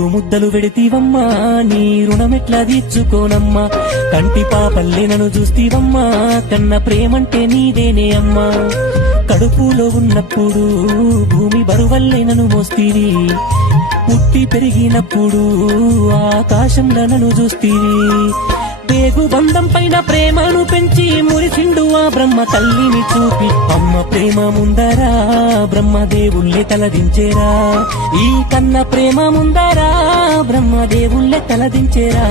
మూడు ముద్దలు పెడితీవమ్మా నీ రుణమెట్లా తీర్చుకోనమ్మా కంటి పాపల్లే నన్ను చూస్తీవమ్మా కన్న ప్రేమంటే నీదేనే అమ్మా కడుపులో ఉన్నప్పుడు భూమి బరువల్లే నన్ను మోస్తీవి పుట్టి పెరిగినప్పుడు ఆకాశంలో నన్ను చూస్తీవి పేగు బంధం పైన ప్రేమను పెంచి మురిసిండు ఆ బ్రహ్మ తల్లిని చూపి అమ్మ ప్రేమ ముందరా బ్రహ్మదేవుళ్ళే తలదించేరా ఈ కన్న ప్రేమ ముందరా బ్రహ్మదేవుళ్ళే తలదించేరా